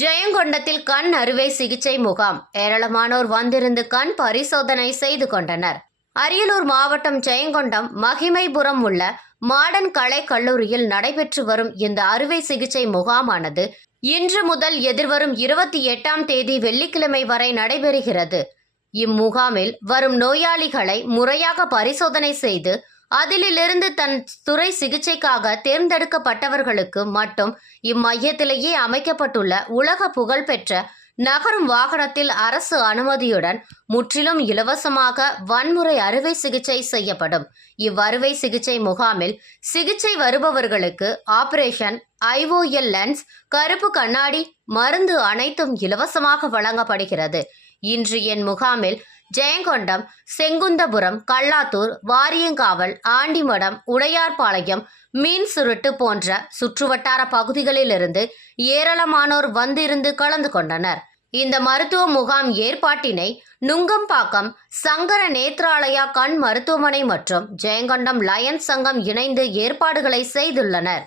ஜெயங்கொண்டத்தில் கண் அறுவை சிகிச்சை முகாம். ஏராளமானோர் வந்திருந்து கண் பரிசோதனை செய்து கொண்டனர். அரியலூர் மாவட்டம் ஜெயங்கொண்டம் மகிமைபுரம் உள்ள மாடர்ன் கலை கல்லூரியில் நடைபெற்று வரும் இந்த அறுவை சிகிச்சை முகாமானது இன்று முதல் எதிர்வரும் இருபத்தி எட்டாம் தேதி வெள்ளிக்கிழமை வரை நடைபெறுகிறது. இம்முகாமில் வரும் நோயாளிகளை முறையாக பரிசோதனை செய்து அதிலிருந்து தன் துறை சிகிச்சைக்காக தேர்ந்தெடுக்கப்பட்டவர்களுக்கு மட்டும் இம்மையத்திலேயே அமைக்கப்பட்டுள்ள உலக புகழ்பெற்ற நகரும் வாகனத்தில் அரசு அனுமதியுடன் முற்றிலும் இலவசமாக வன்முறை அறுவை சிகிச்சை செய்யப்படும். இவ்வறுவை சிகிச்சை முகாமில் சிகிச்சை வருபவர்களுக்கு ஆபரேஷன் ஐஓஎல் லென்ஸ் கருப்பு கண்ணாடி மருந்து அனைத்தும் இலவசமாக வழங்கப்படுகிறது. இன்று என் முகாமில் ஜெயங்கொண்டம் செங்குந்தபுரம் கல்லாத்தூர் வாரியங்காவல் ஆண்டிமடம் உடையார்பாளையம் மீன் சுருட்டு போன்ற சுற்றுவட்டார பகுதிகளிலிருந்து ஏராளமானோர் வந்திருந்து கலந்து கொண்டனர். இந்த மருத்துவ முகாம் ஏற்பாட்டினை நுங்கம்பாக்கம் சங்கர நேத்ராலயா கண் மருத்துவமனை மற்றும் ஜெயங்கொண்டம் லயன்ஸ் சங்கம் இணைந்து ஏற்பாடுகளை செய்துள்ளனர்.